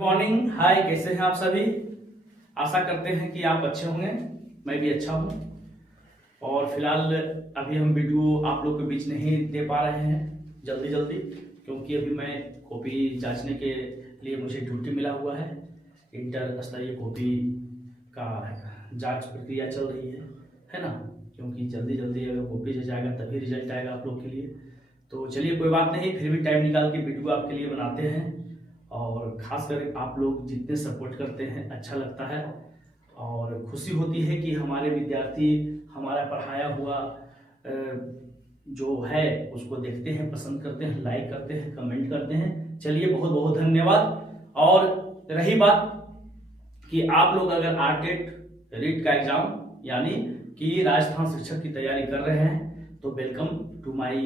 Morning, हाय। कैसे हैं आप सभी? आशा करते हैं कि आप अच्छे होंगे। मैं भी अच्छा हूं। और फिलहाल अभी हम वीडियो आप लोग के बीच नहीं दे पा रहे हैं जल्दी क्योंकि अभी मैं कॉपी जांचने के लिए मुझे ड्यूटी मिला हुआ है। इंटर स्तरीय कॉपी का जांच प्रक्रिया चल रही है ना। क्योंकि जल्दी अगर कॉपी जाएगा तभी रिजल्ट आएगा आप लोग के लिए। तो चलिए, कोई बात नहीं, फिर भी टाइम निकाल के वीडियो आपके लिए बनाते हैं। और खासकर आप लोग जितने सपोर्ट करते हैं अच्छा लगता है और खुशी होती है कि हमारे विद्यार्थी हमारा पढ़ाया हुआ जो है उसको देखते हैं, पसंद करते हैं, लाइक करते हैं, कमेंट करते हैं। चलिए, बहुत बहुत धन्यवाद। और रही बात कि आप लोग अगर आरटेट रीट का एग्जाम यानी कि राजस्थान शिक्षक की तैयारी कर रहे हैं तो वेलकम टू माय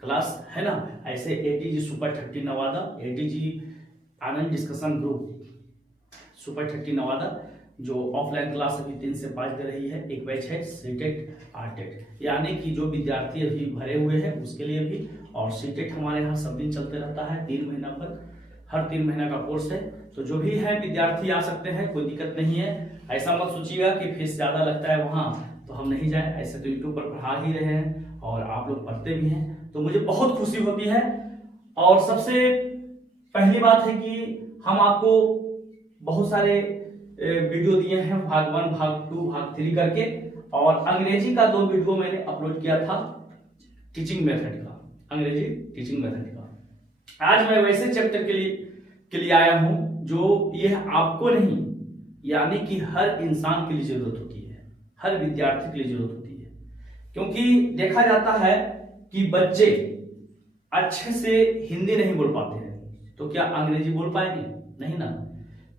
क्लास, है ना। ऐसे एटीजी सुपर 30 नवादा, एटीजी आनंद डिस्कशन ग्रुप सुपर 30 नवादा जो ऑफलाइन क्लास अभी 3 से 5 दे रही है। एक बैच है सीटेट आरटेट, यानी कि जो विद्यार्थी अभी भरे हुए हैं उसके लिए भी। और सीटेट हमारे यहाँ सब दिन चलते रहता है 3 महीना पर, हर 3 महीना का कोर्स है। तो जो भी है विद्यार्थी आ सकते हैं, कोई दिक्कत नहीं है। ऐसा मत सोचिएगा कि फीस ज्यादा लगता है वहाँ तो हम नहीं जाए। ऐसे तो यूट्यूब पर पढ़ा ही रहे हैं और आप लोग पढ़ते भी हैं, तो मुझे बहुत खुशी होती है। और सबसे पहली बात है कि हम आपको बहुत सारे वीडियो दिए हैं, भाग 1, भाग 2, भाग 3 करके। और अंग्रेजी का 2 वीडियो मैंने अपलोड किया था टीचिंग मेथड का, अंग्रेजी टीचिंग मेथड का। आज मैं वैसे चैप्टर के लिए आया हूं जो ये आपको नहीं, यानी कि हर इंसान के लिए जरूरत होती है, हर विद्यार्थी के लिए जरूरत होती है। क्योंकि देखा जाता है कि बच्चे अच्छे से हिंदी नहीं बोल पाते हैं, तो क्या अंग्रेजी बोल पाएंगे? नहीं ना।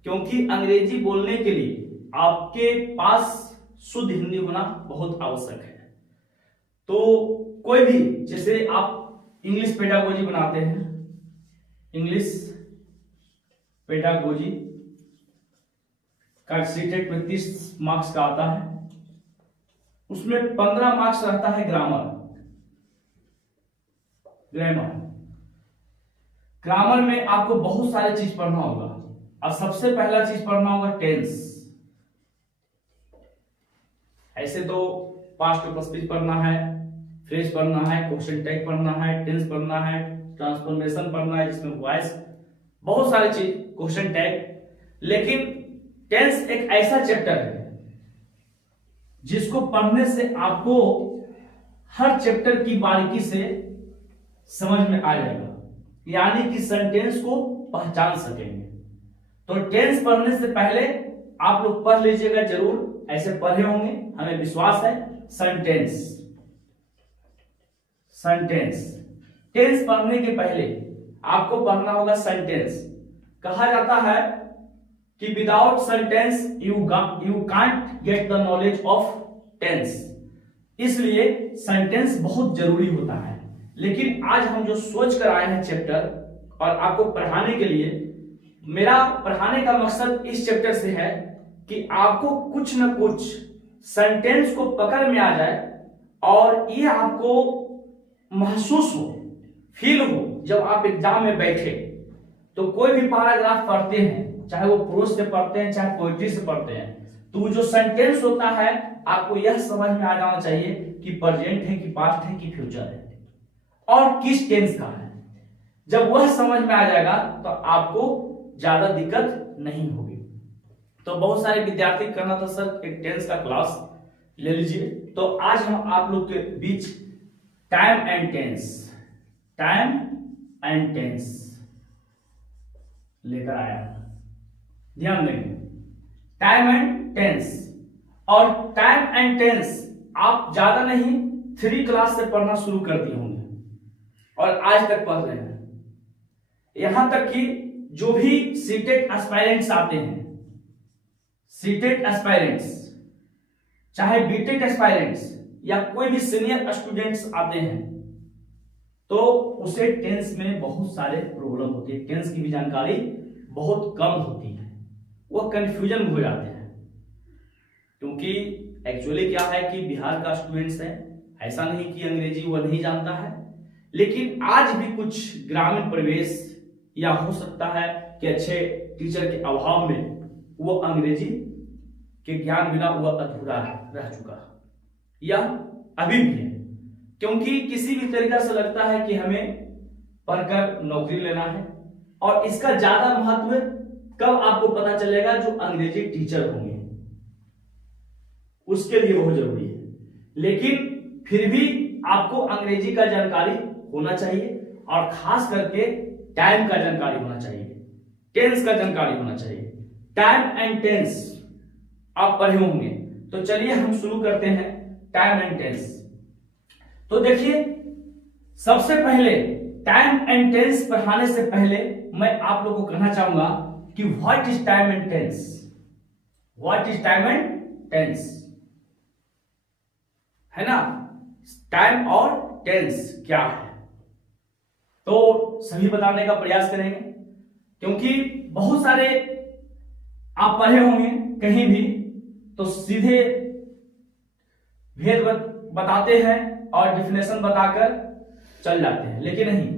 क्योंकि अंग्रेजी बोलने के लिए आपके पास शुद्ध हिंदी होना बहुत आवश्यक है। तो कोई भी, जैसे आप इंग्लिश पेडागोजी बनाते हैं, इंग्लिश पेडागोजी का सीटेट में 30 मार्क्स का आता है, उसमें 15 मार्क्स रहता है ग्रामर में आपको बहुत सारी चीज पढ़ना होगा। और सबसे पहला चीज पढ़ना होगा टेंस। ऐसे तो पास्ट पर्सपेक्टिव पढ़ना है, फ्रेज पढ़ना है, क्वेश्चन टैग पढ़ना है, टेंस पढ़ना है, ट्रांसफॉर्मेशन पढ़ना है जिसमें वॉइस, बहुत सारी चीज, क्वेश्चन टैग। लेकिन टेंस एक ऐसा चैप्टर है जिसको पढ़ने से आपको हर चैप्टर की बारीकी से समझ में आ जाएगा, यानी कि सेंटेंस को पहचान सकेंगे। तो टेंस पढ़ने से पहले आप लोग पढ़ लीजिएगा जरूर, ऐसे पढ़े होंगे हमें विश्वास है। सेंटेंस टेंस पढ़ने के पहले आपको पढ़ना होगा सेंटेंस। कहा जाता है कि without sentence you can't get the knowledge of tense. इसलिए सेंटेंस बहुत जरूरी होता है। लेकिन आज हम जो सोच कर आए हैं चैप्टर और आपको पढ़ाने के लिए, मेरा पढ़ाने का मकसद इस चैप्टर से है कि आपको कुछ न कुछ सेंटेंस को पकड़ में आ जाए और ये आपको महसूस हो, फील हो। जब आप एग्जाम में बैठे तो कोई भी पैराग्राफ पढ़ते हैं, चाहे वो प्रोज से पढ़ते हैं चाहे पोएट्री से पढ़ते हैं, तो जो सेंटेंस होता है आपको यह समझ में आ जाना चाहिए कि प्रेजेंट है कि पास्ट है कि फ्यूचर है और किस टेंस का है। जब वह समझ में आ जाएगा तो आपको ज्यादा दिक्कत नहीं होगी। तो बहुत सारे विद्यार्थी करना था सर एक टेंस का क्लास ले लीजिए। तो आज हम आप लोग के बीच टाइम एंड टेंस लेकर आया। ध्यान देंगे, टाइम एंड टेंस। और टाइम एंड टेंस आप ज्यादा नहीं 3 क्लास से पढ़ना शुरू कर दिए होंगे और आज तक पढ़ रहे हैं। यहां तक कि जो भी सीटेट एस्पायरेंट्स आते हैं, सीटेट एस्पायरेंट्स चाहे बीटेट एस्पायरेंट्स या कोई भी सीनियर स्टूडेंट्स आते हैं, तो उसे टेंस में बहुत सारे प्रॉब्लम होती है। टेंस की भी जानकारी बहुत कम होती है, वो कंफ्यूजन हो जाते हैं। क्योंकि एक्चुअली क्या है कि बिहार का स्टूडेंट्स है, ऐसा नहीं कि अंग्रेजी वो नहीं जानता है, लेकिन आज भी कुछ ग्रामीण परिवेश या हो सकता है कि अच्छे टीचर के अभाव में वो अंग्रेजी के ज्ञान बिना वह अधूरा रह चुका, यह अभी भी है। क्योंकि किसी भी तरीका से लगता है कि हमें पढ़कर नौकरी लेना है, और इसका ज्यादा महत्व कब आपको पता चलेगा, जो अंग्रेजी टीचर होंगे उसके लिए बहुत जरूरी है। लेकिन फिर भी आपको अंग्रेजी का जानकारी होना चाहिए, और खास करके टाइम का जानकारी होना चाहिए, टेंस का जानकारी होना चाहिए। टाइम एंड टेंस आप पढ़े होंगे, तो चलिए हम शुरू करते हैं टाइम एंड टेंस। तो देखिए, सबसे पहले टाइम एंड टेंस पढ़ाने से पहले मैं आप लोगों को कहना चाहूंगा कि what is time and tense. What is time and tense, है ना? टाइम और टेंस क्या है, तो सभी बताने का प्रयास करेंगे, क्योंकि बहुत सारे आप पढ़े होंगे कहीं भी तो सीधे भेद बताते हैं और डिफिनेशन बताकर चल जाते हैं, लेकिन नहीं,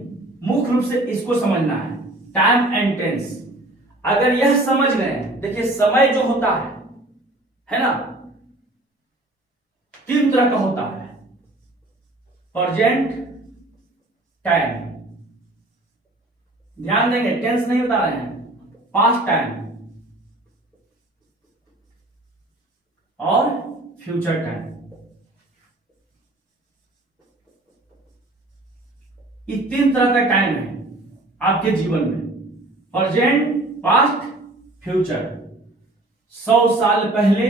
मुख्य रूप से इसको समझना है, टाइम एंड टेंस। अगर यह समझ गए, देखिए समय जो होता है ना, तीन तरह का होता है, प्रेजेंट टाइम, ध्यान देंगे टेंस नहीं बता रहे हैं, पास्ट टाइम और फ्यूचर टाइम। ये तीन तरह का टाइम है आपके जीवन में, प्रेजेंट, पास्ट, फ्यूचर। 100 साल पहले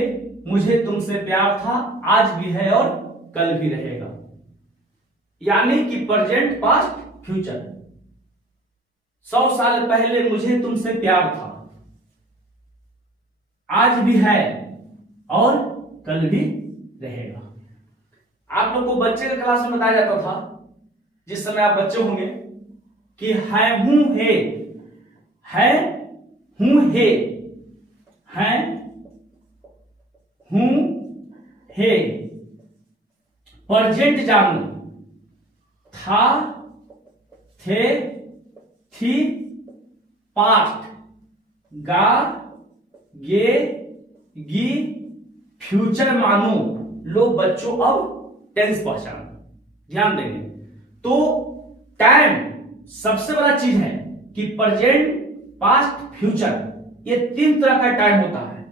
मुझे तुमसे प्यार था, आज भी है और कल भी रहेगा, यानी कि प्रेजेंट, पास्ट, फ्यूचर। 100 साल पहले मुझे तुमसे प्यार था, आज भी है और कल भी रहेगा। आप लोग को बच्चे के क्लास में बताया जाता था, जिस समय आप बच्चे होंगे, कि है हूं है, है हूं है, है हूं है, प्रेजेंट जानो, था, थे, थी, पास्ट, गा, गे, गी, फ्यूचर मानो। लो बच्चों, अब टेंस पहचानो, ध्यान देंगे। तो टाइम सबसे बड़ा चीज है कि प्रेजेंट, पास्ट, फ्यूचर, ये तीन तरह का टाइम होता है।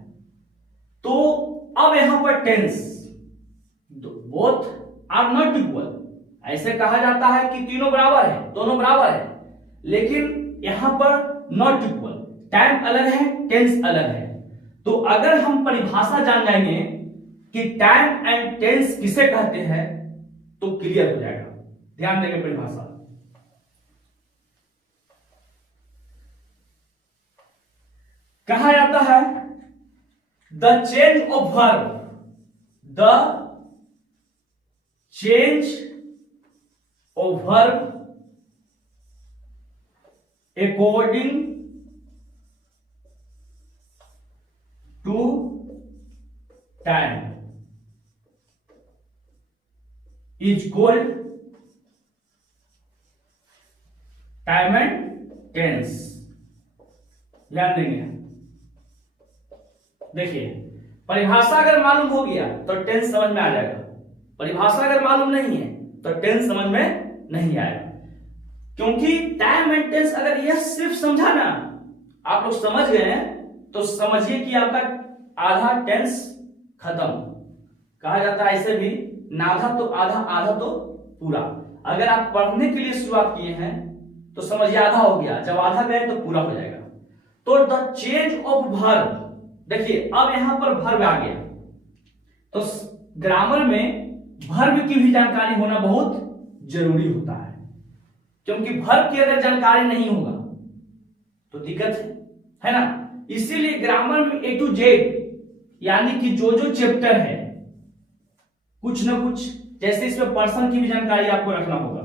तो अब यहां पर tense, both are not equal, ऐसे कहा जाता है कि तीनों बराबर है, दोनों बराबर है, लेकिन यहां पर नॉट इक्वल, टाइम अलग है, टेंस अलग है। तो अगर हम परिभाषा जान जाएंगे कि टाइम एंड टेंस किसे कहते हैं, तो क्लियर हो जाएगा। ध्यान देंगे परिभाषा, कहा जाता है the change of verb, the change of verb according to time is called time and tense। ध्यान देंगे, देखिए परिभाषा अगर मालूम हो गया तो टेंस समझ में आ जाएगा, परिभाषा अगर मालूम नहीं है तो टेंस समझ में नहीं आएगा। क्योंकि टाइम एंड टेंस अगर यह सिर्फ समझा ना, आप लोग समझ गए हैं, तो समझिए कि आपका आधा टेंस खत्म। कहा जाता है ऐसे भी, नाधा तो आधा, आधा तो पूरा। अगर आप पढ़ने के लिए शुरुआत किए हैं तो समझिए आधा हो गया, जब आधा गए तो पूरा हो जाएगा। तो द चेंज ऑफ वर्ब, देखिए अब यहां पर वर्ब आ गया, तो ग्रामर में वर्ब की भी जानकारी होना बहुत जरूरी होता है, क्योंकि वर्ब की अगर जानकारी नहीं होगा तो दिक्कत है ना। इसीलिए ग्रामर में A to Z, यानी कि जो जो चैप्टर है, कुछ ना कुछ, जैसे इसमें पर्सन की भी जानकारी आपको रखना होगा,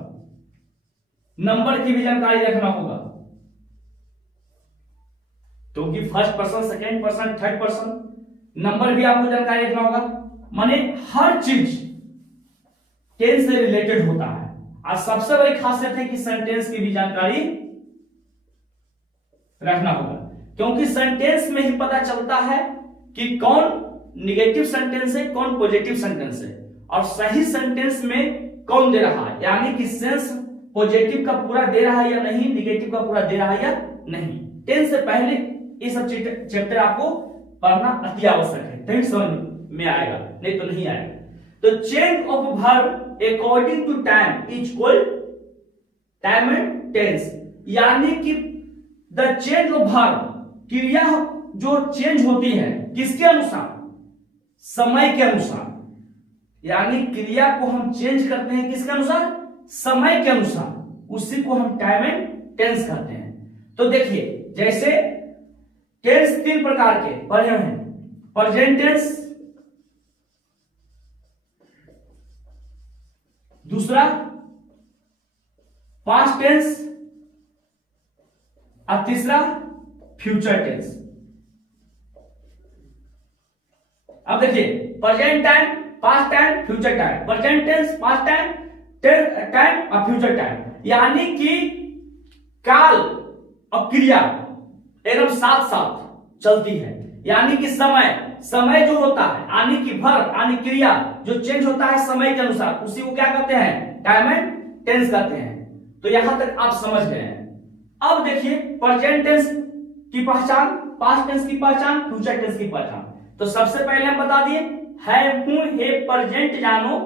नंबर की भी जानकारी रखना होगा, क्योंकि first person, second person, third person, number भी आपको जानकारी रखना होगा। माने हर चीज टेंस से रिलेटेड होता है। और सबसे बड़ी खासियत है कि सेंटेंस की भी जानकारी रखना होगा। क्योंकि सेंटेंस में ही पता चलता है कि कौन निगेटिव सेंटेंस है, कौन पॉजिटिव सेंटेंस है, और सही सेंटेंस में कौन दे रहा है, यानी कि सेंस पॉजिटिव का पूरा दे रहा है या नहीं, निगेटिव का पूरा दे रहा है या नहीं। टेंस से पहले ये सब चैप्टर आपको पढ़ना अति आवश्यक है, तभी समझ में आएगा, नहीं तो नहीं आएगा। तो change of verb according to time is called time and tense, यानी कि द चेंज ऑफ वर्ब, क्रिया जो चेंज होती है किसके अनुसार, समय के अनुसार, यानी क्रिया को हम चेंज करते हैं किसके अनुसार, समय के अनुसार, उसी को हम टाइम एंड टेंस कहते हैं। तो देखिए जैसे टेंस 3 प्रकार के पढ़े हैं, प्रेजेंट टेंस, दूसरा पास्ट टेंस और तीसरा फ्यूचर टेंस। अब देखिए present time, past time, future time, present tense, past time, time और फ्यूचर टाइम, यानी कि काल और क्रिया एकदम साथ साथ चलती है, यानी कि समय जो होता है, यानी कि वर्ब यानी क्रिया जो चेंज होता है समय के अनुसार, उसी को क्या कहते हैं, टाइम एंड टेंस कहते हैं। तो यहां तक आप समझ गए हैं। अब देखिए प्रेजेंट टेंस की पहचान, पास्ट टेंस की पहचान, फ्यूचर टेंस की पहचान। तो सबसे पहले हम बता दिए है हूं हे प्रेजेंट जानो,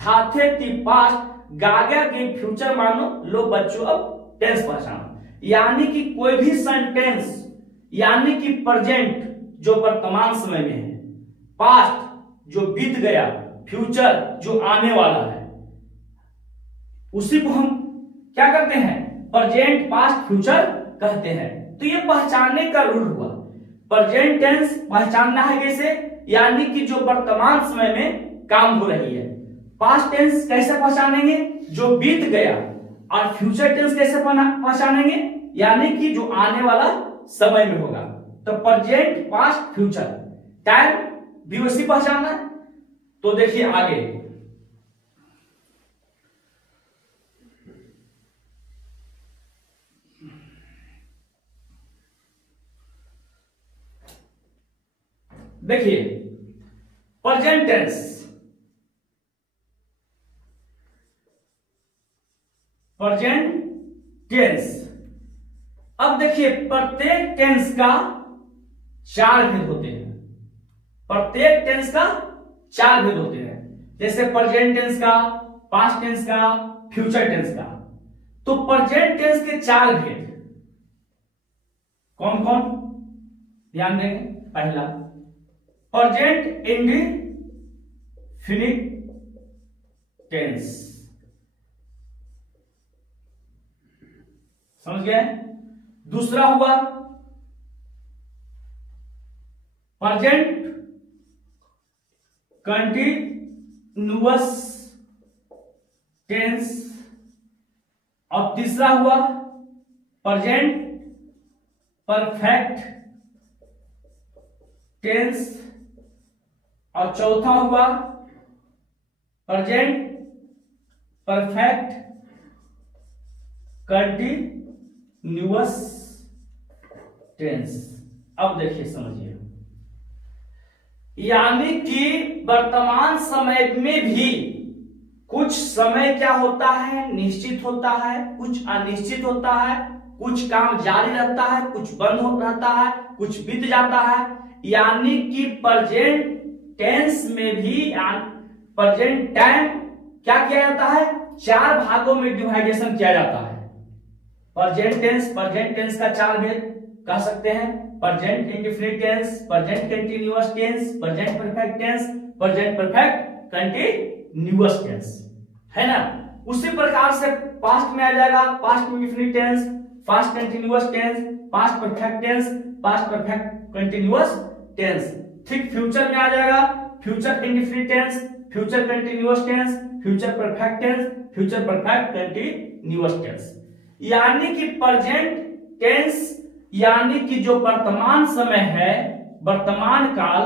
था थे ती पास्ट, गागा के फ्यूचर मानो, लो बच्चों अब टेंस पहचानो, यानी कि कोई भी सेंटेंस, यानी कि प्रेजेंट जो वर्तमान समय में है, पास्ट जो बीत गया, फ्यूचर जो आने वाला है, उसी को हम क्या करते हैं, प्रेजेंट, पास्ट, फ्यूचर कहते हैं। तो ये पहचानने का रूल हुआ। प्रेजेंट टेंस पहचानना है कैसे, यानी कि जो वर्तमान समय में काम हो रही है। पास्ट टेंस कैसे पहचानेंगे, जो बीत गया, और फ्यूचर टेंस कैसे पहचानेंगे, यानी कि जो आने वाला समय में होगा। तो प्रेजेंट, पास्ट, फ्यूचर, टाइम भी उसी पहचानना है। तो देखिए आगे, देखिए प्रेजेंट टेंस, प्रेजेंट टेंस। अब देखिए प्रत्येक टेंस का 4 भेद होते हैं, प्रत्येक टेंस का 4 भेद होते हैं, जैसे प्रेजेंट टेंस का, पास्ट टेंस का, फ्यूचर टेंस का। तो प्रेजेंट टेंस के 4 भेद कौन कौन, ध्यान देंगे। पहला प्रेजेंट इंडेफिनिट टेंस, समझ गए। दूसरा हुआ प्रेजेंट कंटिन्यूअस टेंस, और तीसरा हुआ प्रेजेंट परफेक्ट टेंस, और चौथा हुआ प्रेजेंट परफेक्ट कंटिन्यूअस टेंस। अब देखिए समझिए, यानी कि वर्तमान समय में भी कुछ समय क्या होता है, निश्चित होता है, कुछ अनिश्चित होता है, कुछ काम जारी रहता है, कुछ बंद हो रहता है, कुछ बीत जाता है। यानी कि प्रेजेंट टेंस में भी प्रेजेंट टाइम क्या किया जाता है, 4 भागों में डिवाइडेशन किया जाता है। प्रेजेंट टेंस का 4 भेद कह सकते हैं, present indefinite tense, present continuous tense, present perfect tense, present perfect continuous tense, है ना। उसी प्रकार से पास्ट में आ जाएगा past indefinite tense, past continuous tense, past perfect tense, past perfect continuous tense. ठीक फ्यूचर में आ जाएगा future indefinite tense, future continuous tense, future perfect tense, future perfect continuous tense. यानी कि प्रेजेंट टेंस यानी कि जो वर्तमान समय है, वर्तमान काल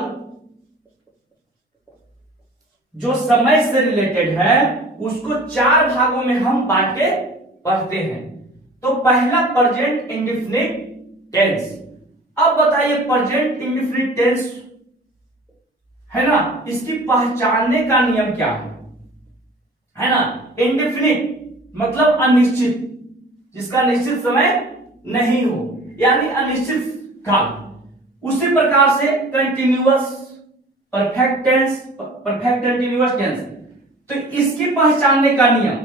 जो समय से रिलेटेड है, उसको 4 भागों में हम बांट के पढ़ते हैं। तो पहला प्रेजेंट इंडेफिनिट टेंस, अब बताइए प्रेजेंट इंडेफिनिट टेंस है ना, इसकी पहचानने का नियम क्या है ना। इंडेफिनिट मतलब अनिश्चित, जिसका निश्चित समय नहीं हो, यानी अनिश्चित काल। उसी प्रकार से continuous, perfect tense, perfect continuous tense. तो इसकी पहचानने का नियम,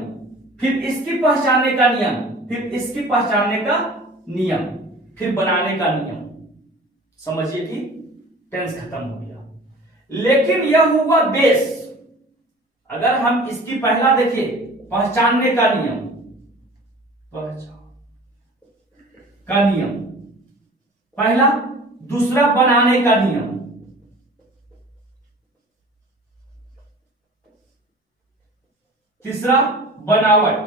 फिर इसकी पहचानने का नियम, फिर इसकी पहचानने का नियम, फिर बनाने का नियम। समझिए कि टेंस खत्म हो गया। लेकिन यह हुआ बेस। अगर हम इसकी पहला देखें, पहचानने का नियम, पहचान का नियम पहला, दूसरा बनाने का नियम, तीसरा बनावट,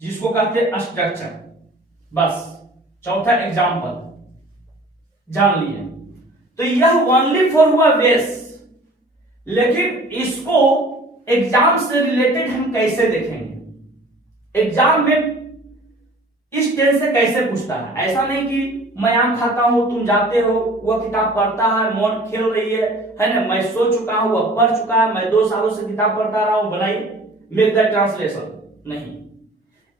जिसको कहते हैं स्ट्रक्चर। बस चौथा एग्जाम्पल जान लिए। तो यह ओनली फॉर हुआ बेस। लेकिन इसको एग्जाम से रिलेटेड हम कैसे देखेंगे, एग्जाम में इस टेंस से कैसे पूछता है। ऐसा नहीं कि मैं आम खाता हूं, तुम जाते हो, वह किताब पढ़ता है, मौन खेल रही है ना, मैं सो चुका हूं, वह पढ़ चुका है, मैं 2 सालों से किताब पढ़ता रहा हूं, बनाइए मेक द ट्रांसलेशन। नहीं,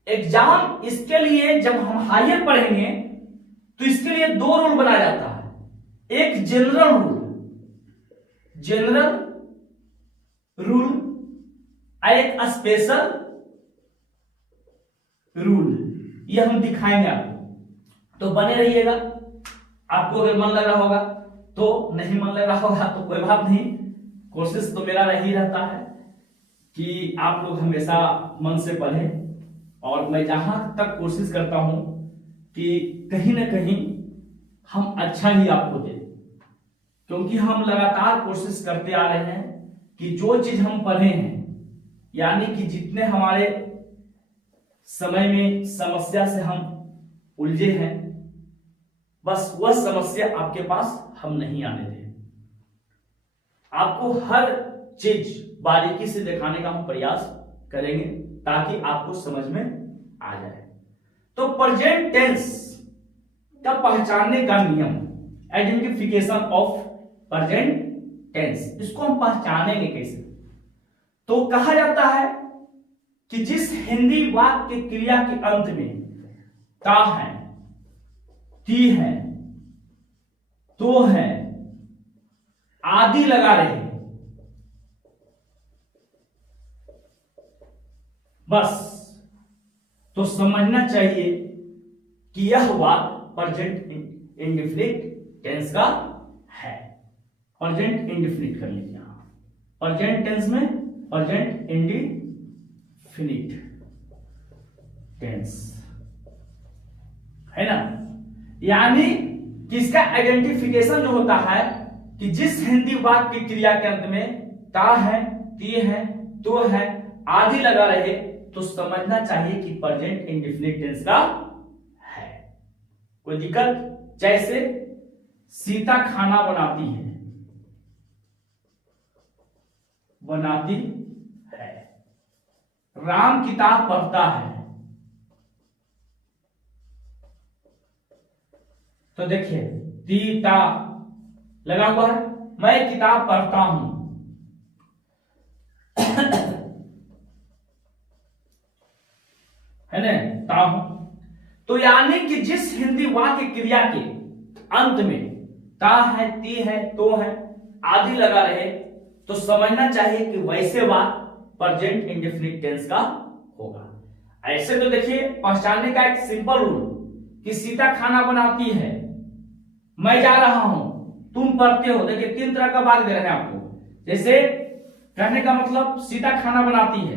एग्जाम इसके लिए जब हम हायर पढ़ेंगे तो इसके लिए 2 रूल बनाया जाता है। एक जनरल रूल, जनरल रूल, एक स्पेशल रूल। ये हम दिखाएंगे आपको, तो बने रहिएगा। आपको अगर मन लग रहा होगा तो, नहीं मन लग रहा होगा तो कोई बात नहीं। कोशिश तो मेरा रही रहता है कि आप लोग हमेशा मन से पढ़ें, और मैं जहां तक कोशिश करता हूं कि कहीं ना कहीं हम अच्छा ही आपको दें, क्योंकि हम लगातार कोशिश करते आ रहे हैं कि जो चीज हम पढ़े हैं, यानी कि जितने हमारे समय में समस्या से हम उलझे हैं, बस वह समस्या आपके पास हम नहीं आने दें। आपको हर चीज बारीकी से दिखाने का हम प्रयास करेंगे ताकि आपको समझ में आ जाए। तो प्रेजेंट टेंस का पहचानने का नियम, आइडेंटिफिकेशन ऑफ प्रेजेंट टेंस, इसको हम पहचानेंगे कैसे। तो कहा जाता है कि जिस हिंदी वाक्य क्रिया के अंत में ता है, ती है, तो है, आदि लगा रहे, बस तो समझना चाहिए कि यह वाक्य प्रेजेंट इंडेफिनिट टेंस का है। प्रेजेंट इंडेफिनिट कर लीजिए, प्रेजेंट टेंस में प्रेजेंट इंडेफिनिट टेंस है ना। यानी कि इसका आइडेंटिफिकेशन जो होता है कि जिस हिंदी वाक्य की क्रिया के अंत में ता है, ती है, तो है, आदि लगा रहे, तो समझना चाहिए कि प्रेजेंट इंडेफिनिट टेंस का है। कोई दिक्कत? जैसे सीता खाना बनाती है, बनाती है। राम किताब पढ़ता है, तो देखिए तीता लगा हुआ है, मैं किताब पढ़ता हूं, है ना, ता हूं। तो यानी कि जिस हिंदी वाक्य क्रिया के अंत में ता है, ती है, तो है, आदि लगा रहे, तो समझना चाहिए कि वैसे वाक्य प्रेजेंट इंडेफिनिट टेंस का होगा। ऐसे तो देखिए पहचानने का एक सिंपल रूल कि सीता खाना बनाती है, मैं जा रहा हूं, तुम पढ़ते हो। देखिए 3 तरह का वाक्य दे रहे हैं आपको। जैसे कहने का मतलब सीता खाना बनाती है,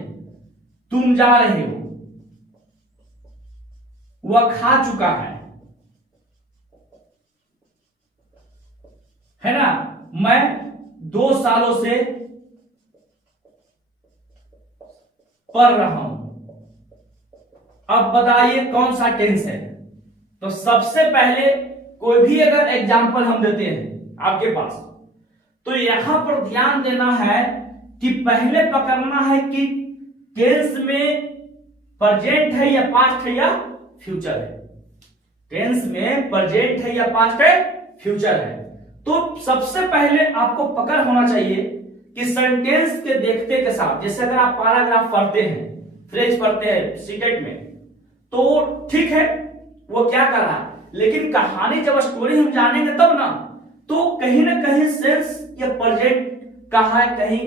तुम जा रहे हो, वह खा चुका है ना, मैं 2 सालों से पढ़ रहा हूं। अब बताइए कौन सा टेंस है। तो सबसे पहले कोई भी अगर एग्जाम्पल हम देते हैं आपके पास, तो यहां पर ध्यान देना है कि पहले पकड़ना है कि टेंस में प्रेजेंट है या पास्ट है या फ्यूचर है। टेंस में प्रेजेंट है या पास्ट है, फ्यूचर है। तो सबसे पहले आपको पकड़ होना चाहिए कि सेंटेंस के देखते के साथ, जैसे अगर आप पैराग्राफ पढ़ते हैं, फ्रेज पढ़ते हैं सीटेट में, तो ठीक है वो क्या कर रहा है, लेकिन कहानी जब स्टोरी हम जानेंगे तब ना, तो कहीं ना कहीं सेंस या प्रेजेंट का है, कहीं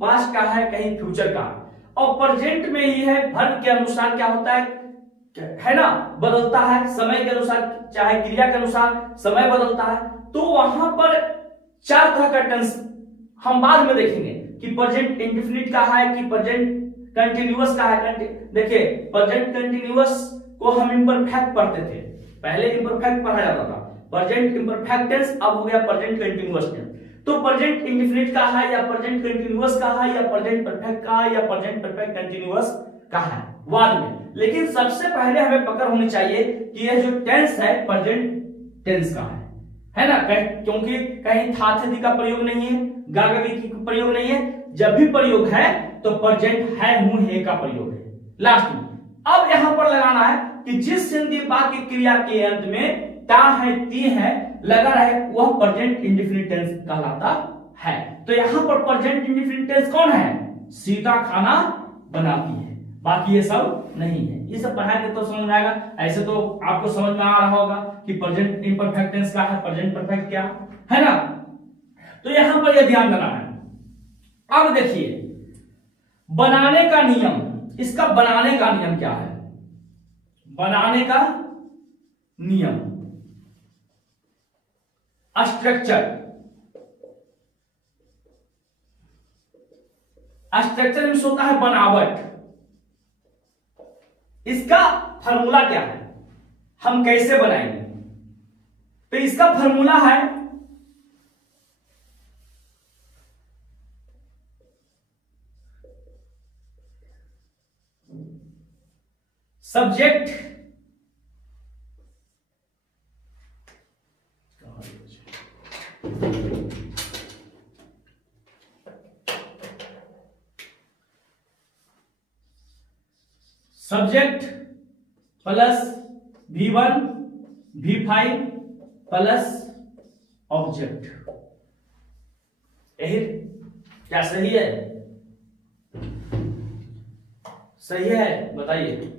पास्ट का है, कहीं फ्यूचर का है। और प्रेजेंट में ही है वर्ब के अनुसार क्या होता है ना, बदलता है समय के अनुसार, चाहे क्रिया के अनुसार समय बदलता है। तो वहां पर 4 तरह का टेंस हम बाद में देखेंगे कि प्रेजेंट इंडेफिनिट का है कि प्रेजेंट कंटिन्यूअस का है। देखिए प्रेजेंट कंटिन्यूअस को हम इम्परफेक्ट पढ़ते थे, पहले इम्परफेक्ट पढ़ा जाता था, प्रेजेंट इम्परफेक्ट टेंस अब हो गया प्रेजेंट कंटिन्यूअस टेंस। तो प्रेजेंट इंडेफिनिट का है या प्रेजेंट कंटिन्यूअस का है या प्रेजेंट परफेक्ट का है या प्रेजेंट परफेक्ट कंटिन्यूअस का है बाद में। लेकिन सबसे पहले हमें पकड़ होनी चाहिए कि यह जो टेंस है प्रेजेंट टेंस का है ना, क्योंकि कहीं था थे का प्रयोग नहीं है, गागवी की प्रयोग नहीं है। जब भी प्रयोग है तो प्रेजेंट है हूं है का प्रयोग है लास्ट में। अब यहां पर लगाना है कि जिस हिंदी वाक्य क्रिया के अंत में ता है ती है लगा रहे वह प्रेजेंट इंडेफिनिट टेंस कहलाता है। तो यहां पर प्रेजेंट इंडेफिनिट टेंस कौन है, सीता खाना बनाती है, बाकी ये सब नहीं है। ये सब पढ़ाएंगे तो समझ में आएगा, ऐसे तो आपको समझ में आ रहा होगा कि प्रेजेंट इम्परफेक्ट टेंस क्या है, प्रेजेंट परफेक्ट क्या है ना। तो यहां पर यह ध्यान देना है। अब देखिए बनाने का नियम, इसका बनाने का नियम क्या है, बनाने का नियम स्ट्रक्चर, स्ट्रक्चर मींस होता है बनावट। इसका फॉर्मूला क्या है, हम कैसे बनाएंगे, तो इसका फॉर्मूला है subject subject plus V1 V5 plus object. यही क्या सही है, सही है बताइए।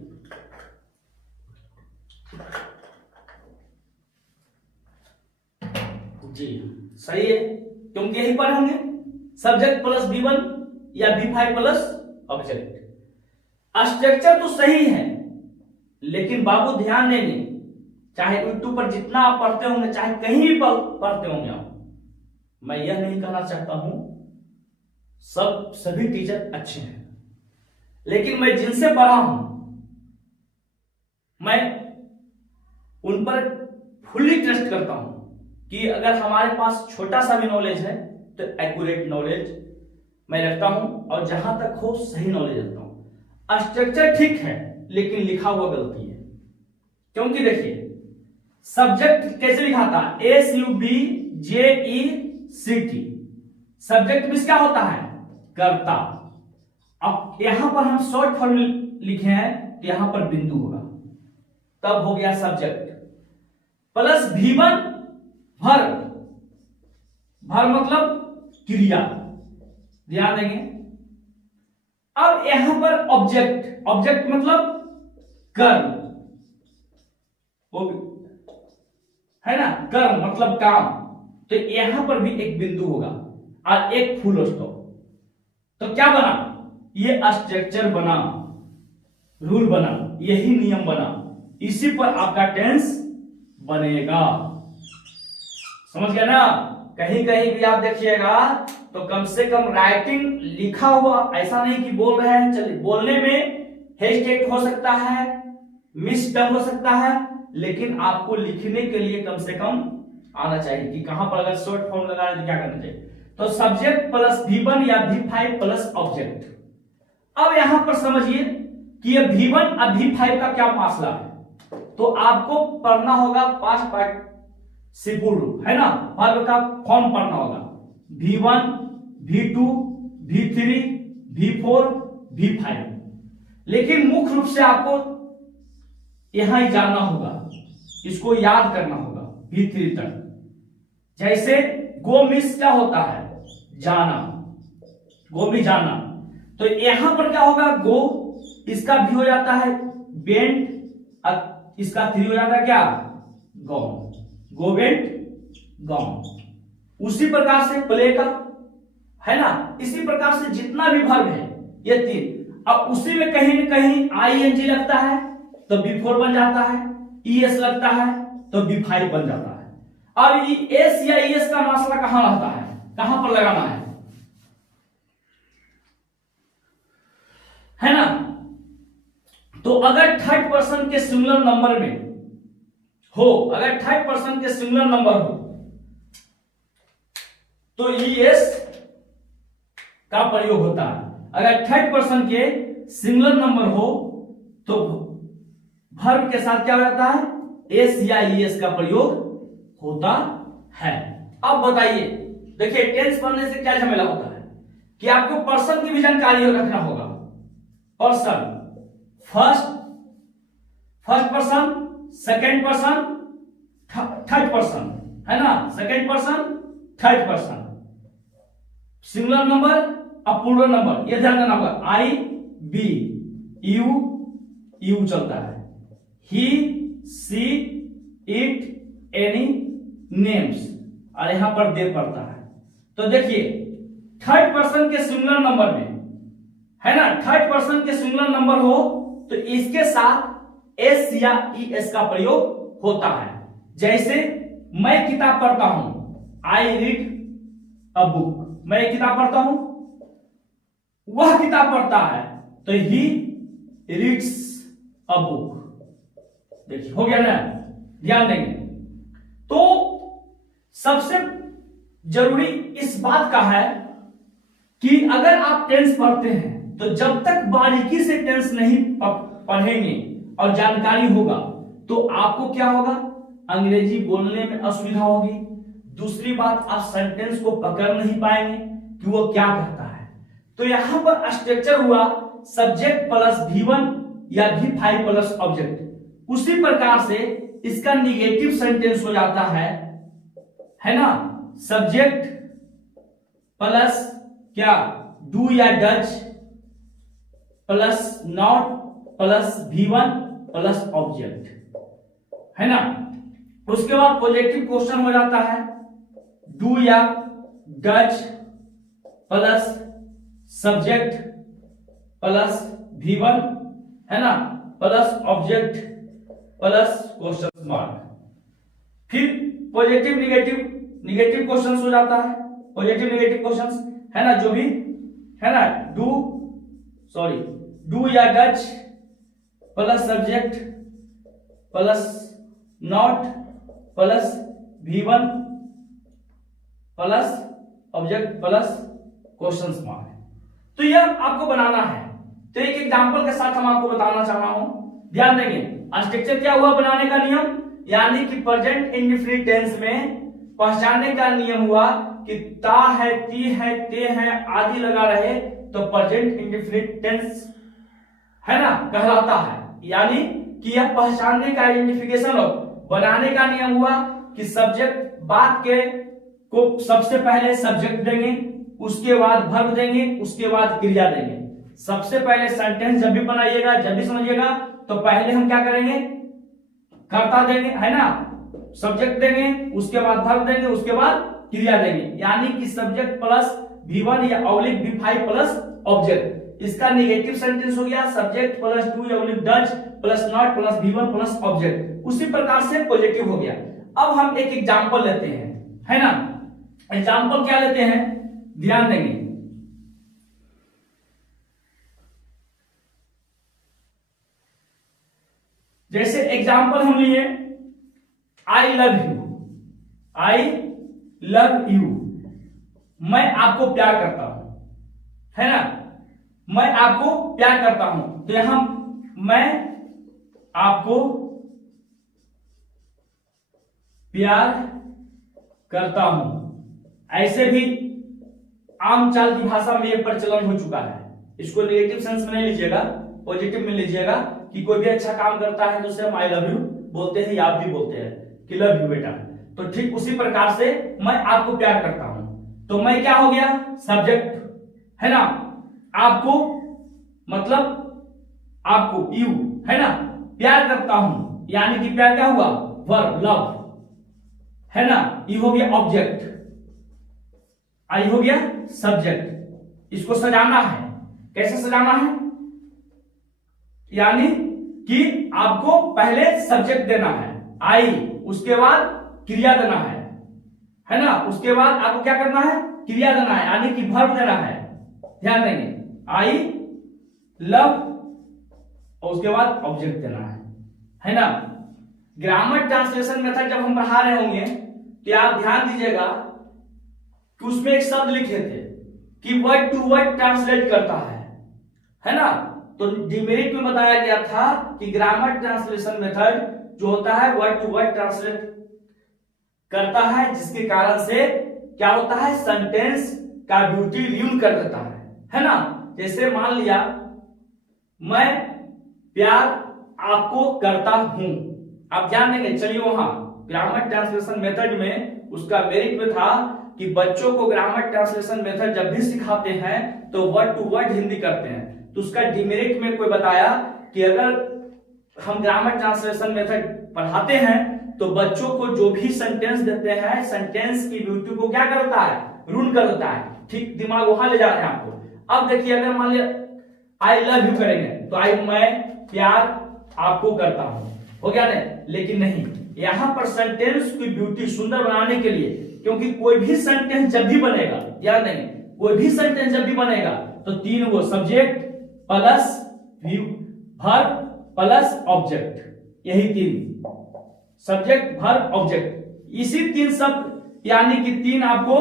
जी सही है, क्योंकि यही पर होंगे सब्जेक्ट प्लस V1 या V5 प्लस ऑब्जेक्ट। स्ट्रक्चर तो सही है, लेकिन बाबू ध्यान देंगे, चाहे यूट्यूब पर जितना आप पढ़ते होंगे, चाहे कहीं भी पढ़ते होंगे आप, मैं यह नहीं कहना चाहता हूं सभी टीचर अच्छे हैं, लेकिन मैं जिनसे पढ़ा हूं मैं उन पर फुल्ली ट्रस्ट करता हूं कि अगर हमारे पास छोटा सा भी नॉलेज है तो एक्यूरेट नॉलेज मैं रखता हूं, और जहां तक हो सही नॉलेज रखता हूं। स्ट्रक्चर ठीक है लेकिन लिखा हुआ गलती है, क्योंकि देखिए सब्जेक्ट कैसे लिखा था, SUBJECT, सब्जेक्ट में क्या होता है, कर्ता। अब यहां पर हम शॉर्ट फॉर्म लिखे हैं तो यहां पर बिंदु होगा, तब हो गया subject plus V1 verb, verb मतलब क्रिया, ध्यान देंगे। अब यहां पर ऑब्जेक्ट, ऑब्जेक्ट मतलब कर्म, वो है ना, कर्म मतलब काम, तो यहां पर भी एक बिंदु होगा और एक फुल स्टॉप। तो क्या बना, ये स्ट्रक्चर बना, रूल बना, यही नियम बना, इसी पर आपका टेंस बनेगा। समझ गया ना, कहीं कहीं भी आप देखिएगा तो कम से कम राइटिंग लिखा हुआ, ऐसा नहीं कि बोल रहे हैं, चलिए बोलने में हेस्टेक हो सकता है, मिसटर्म हो सकता है, लेकिन आपको लिखने के लिए कम से कम आना चाहिए कि कहां पर अगर शॉर्ट फॉर्म लगा रहे तो क्या करना चाहिए। तो सब्जेक्ट प्लस V1 या V5 प्लस ऑब्जेक्ट। अब यहां पर समझिए कि ये V1 और V5 का क्या फासला है, तो आपको पढ़ना होगा पास्ट पार्टिसिपल, है ना, वर्ब का फॉर्म पढ़ना होगा, V1 V2 V3 V4 V5। लेकिन मुख्य रूप से आपको यहां ही जानना होगा इसको याद करना होगा V3 तक। जैसे गो मिस क्या होता है, जाना, गो भी जाना, तो यहां पर क्या होगा, गो इसका भी हो जाता है बेंट, इसका 3 हो जाता है क्या, गॉन, गो बेंट गॉन। उसी प्रकार से प्ले का है ना, इसी प्रकार से जितना भी वर्ब है ये 3, अब उसी में कहीं ना कहीं ING लगता है तो B4 बन जाता है, ES लगता है तो B5 बन जाता है। अब एस या ES का मसला कहां रहता है, कहां पर लगाना है ना। तो अगर थर्ड पर्सन के सिंगुलर नंबर में हो, अगर थर्ड पर्सन के सिंगुलर नंबर हो तो ES का प्रयोग होता है। अगर थर्ड पर्सन के सिंगुलर नंबर हो तो वर्ब के साथ क्या हो जाता है, एस या ES का प्रयोग होता है। अब बताइए, देखिए टेंस पढ़ने से क्या झमेला होता है कि आपको पर्सन की भी जानकारी रखना होगा। Person, first person, second person, third person, है ना, second person, third person, singular number अब प्लूरल नंबर, ये ध्यान देना होगा। I, B, यू चलता है, ही, सी, इट, एनी, नेम्स, और यहां पर दे पड़ता है। तो देखिए थर्ड पर्सन के सिंगुलर नंबर में है ना, थर्ड पर्सन के सिंगुलर नंबर हो तो इसके साथ एस या ES का प्रयोग होता है। जैसे मैं किताब पढ़ता हूं, आई रीड अ बुक, मैं एक किताब पढ़ता हूं, वह किताब पढ़ता है तो ही रीड्स अ बुक। देखिए हो गया ना, ध्यान देंगे। तो सबसे जरूरी इस बात का है कि अगर आप टेंस पढ़ते हैं तो जब तक बारीकी से टेंस नहीं पढ़ेंगे और जानकारी होगा तो आपको क्या होगा, अंग्रेजी बोलने में असुविधा होगी। दूसरी बात, आप सेंटेंस को पकड़ नहीं पाएंगे कि वो क्या कहता है। तो यहां पर स्ट्रक्चर हुआ सब्जेक्ट प्लस V1 या V5 प्लस ऑब्जेक्ट। उसी प्रकार से इसका निगेटिव सेंटेंस हो जाता है ना, सब्जेक्ट प्लस क्या, डू या does plus not plus V1 plus object, है ना। उसके बाद पॉजिटिव क्वेश्चन हो जाता है डू या does plus subject plus V1, है ना, plus object plus question mark. फिर पॉजिटिव निगेटिव क्वेश्चंस हो जाता है, पॉजिटिव निगेटिव क्वेश्चंस, है ना, जो भी है ना, डू या Dutch plus subject plus not plus V1 plus object plus question mark. तो यह आपको बनाना है। तो एक एग्जांपल के साथ हम आपको बताना चाह रहा हूं, ध्यान देंगे। स्ट्रक्चर क्या हुआ बनाने का नियम, यानी कि प्रेजेंट इंडेफिनिट टेंस में पहचानने का नियम हुआ कि ता है, ती है, ते है आदि लगा रहे तो प्रेजेंट इंडेफिनिट टेंस है ना कहलाता है। यानी कि यह पहचानने का आइडेंटिफिकेशन बनाने का नियम हुआ कि सब्जेक्ट बात के को सबसे पहले सब्जेक्ट देंगे, उसके बाद वर्ब देंगे, उसके बाद क्रिया देंगे। सबसे पहले सेंटेंस जब भी बनाइएगा, जब भी समझिएगा तो पहले हम क्या करेंगे, कर्ता देंगे, है ना, सब्जेक्ट देंगे, उसके बाद वर्ब देंगे, उसके बाद क्रिया देंगे। यानी कि सब्जेक्ट प्लस V1 या ऑब्लिक V5 प्लस ऑब्जेक्ट। इसका नेगेटिव सेंटेंस हो गया सब्जेक्ट प्लस डू या oblique does plus not plus V1 plus object. उसी प्रकार से पॉजिटिव हो गया। अब हम एक एग्जांपल लेते हैं, है ना। एग्जांपल क्या लेते हैं, ध्यान देंगे। जैसे एग्जांपल हम लिए आई लव यू, मैं आपको प्यार करता हूं, है ना, मैं आपको प्यार करता हूं। तो यहां मैं आपको प्यार करता हूं, ऐसे भी आम चाल की भाषा में यह प्रचलन हो चुका है। इसको नेगेटिव सेंस में नहीं लीजिएगा, पॉजिटिव में लीजिएगा कि कोई भी अच्छा काम करता है तो उसे हम आई लव यू बोलते हैं या आप भी बोलते हैं कि लव यू बेटा। तो ठीक उसी प्रकार से मैं आपको प्यार करता हूं, तो मैं क्या हो गया, सब्जेक्ट है ना। आपको मतलब आपको यू है ना, प्यार करता हूं यानी कि प्यार क्या हुआ, वर्ब लव है ना। यू हो गया ऑब्जेक्ट, आई हो गया सब्जेक्ट। इसको सजाना है, कैसे सजाना है, यानी कि आपको पहले सब्जेक्ट देना है आई, उसके बाद क्रिया देना है ना। उसके बाद आपको क्या करना है, क्रिया देना है यानी कि वर्ब देना है। ध्यान देंगे आई लव और उसके बाद ऑब्जेक्ट देना है ना। ग्रामर ट्रांसलेशन मेथड जब हम पढ़ा रहे होंगे तो आप ध्यान दीजिएगा कि उसमें एक शब्द लिखे थे कि वर्ड टू वर्ड ट्रांसलेट करता है ना। तो डिमेरिट में बताया गया था कि ग्रामर ट्रांसलेशन मेथड जो होता है वर्ड टू वर्ड ट्रांसलेट करता है, जिसके कारण से क्या होता है, सेंटेंस का ब्यूटी ल्यून कर देता है ना। जैसे मान लिया मैं प्यार आपको करता हूं, आप ध्यान देंगे। चलिए वहां ग्रामर ट्रांसलेशन मेथड में उसका मेरिट में था कि बच्चों को ग्रामर ट्रांसलेशन मेथड जब भी सिखाते हैं तो वर्ड टू वर्ड हिंदी करते हैं। तो उसका डिमेरिट में कोई बताया कि अगर हम ग्रामर ट्रांसलेशन मेथड पढ़ाते हैं तो बच्चों को जो भी सेंटेंस देते हैं, सेंटेंस की ब्यूटी को क्या करता है, रूल कर देता है। ठीक दिमाग वहां ले जा रहे हैं आपको। अब देखिए अगर मान लिया आई लव यू करेंगे तो आई मैं प्यार आपको करता हूं, हो गया नहीं। लेकिन नहीं, यहां पर सेंटेंस की ब्यूटी सुंदर बनाने के लिए, क्योंकि कोई भी सेंटेंस जब भी बनेगा, याद नहीं, कोई भी सेंटेंस जब भी बनेगा तो तीन वो subject plus verb plus object, यही तीन सब्जेक्ट वर्ब ऑब्जेक्ट, इसी तीन शब्द यानी कि तीन आपको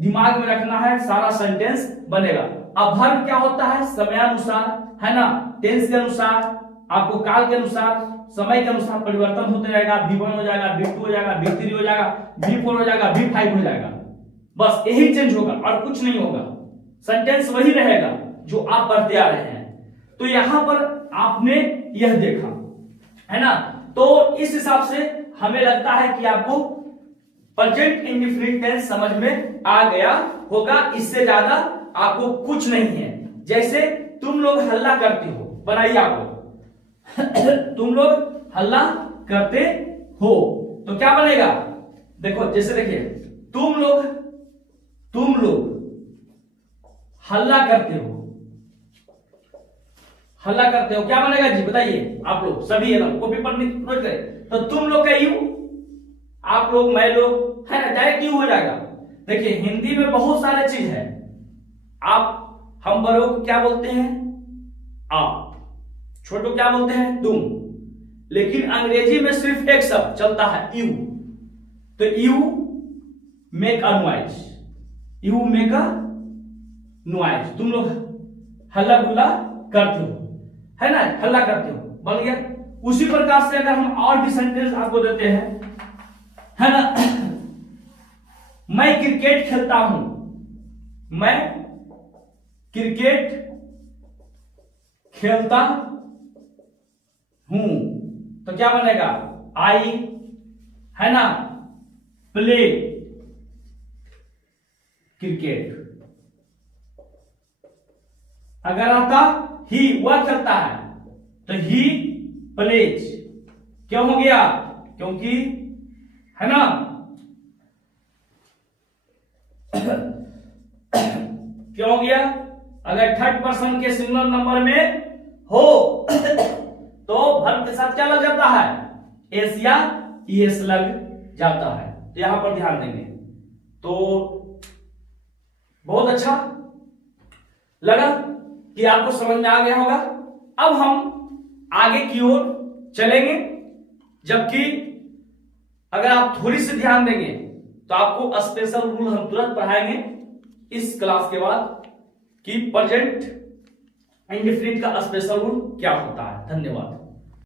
दिमाग में रखना है, सारा सेंटेंस बनेगा। अब वर्ब क्या होता है, समयानुसार है ना, टेंस के अनुसार, आपको काल के अनुसार, समय के अनुसार परिवर्तन होते रहेगा। V1 हो जाएगा, V2 हो जाएगा, V3 हो जाएगा, V4 हो जाएगा, V5 हो जाएगा, बस यही चेंज होगा और कुछ नहीं होगा। सेंटेंस वही रहेगा जो आप पढ़ते आ रहे हैं। तो यहां पर आपने यह देखा है ना। तो इस हिसाब से हमें लगता है कि आपको प्रेजेंट इंडेफिनिट टेंस समझ में आ गया होगा। इससे ज्यादा आपको कुछ नहीं है। जैसे तुम लोग हल्ला करते हो, बनाइए आप लोग तुम लोग हल्ला करते हो तो क्या बनेगा, देखो जैसे देखिए तुम लोग हल्ला करते हो, हल्ला करते हो, क्या बनेगा जी बताइए आप लोग सभी, है ना, कॉपी पर नोट करें। तो तुम लोग का यू, आप लोग, मैं लोग, है ना, डायरेक्ट यू हो जाएगा। देखिए हिंदी में बहुत सारे चीज है, आप हम बड़ों को क्या बोलते हैं आप, छोटों क्या बोलते हैं तुम, लेकिन अंग्रेजी में सिर्फ एक शब्द चलता है यू। तो you make a noise, you make a noise, तुम लोग हल्ला गुल्ला करते हो, है ना, हल्ला करते हो, बन गया। उसी प्रकार से अगर हम और भी सेंटेंस आपको देते हैं, है ना, मैं क्रिकेट खेलता हूं, मैं क्रिकेट खेलता हूं, तो क्या बनेगा, आई, है ना, प्ले क्रिकेट। अगर आता ही, वह खेलता है, तो ही प्लेज, क्यों हो गया, क्योंकि, है ना, क्यों हो गया, अगर थर्ड पर्सन के सिंगुलर नंबर में हो तो वर्ब के साथ क्या लग जाता है, एस या ईएस लग जाता है। तो यहां पर ध्यान देंगे। तो बहुत अच्छा लगा कि आपको समझ में आ गया होगा। अब हम आगे की ओर चलेंगे, जबकि अगर आप थोड़ी सी ध्यान देंगे तो आपको स्पेशल रूल हम तुरंत पढ़ाएंगे इस क्लास के बाद कि प्रेजेंट इंडेफिनिट का स्पेशल रूल क्या होता है। धन्यवाद।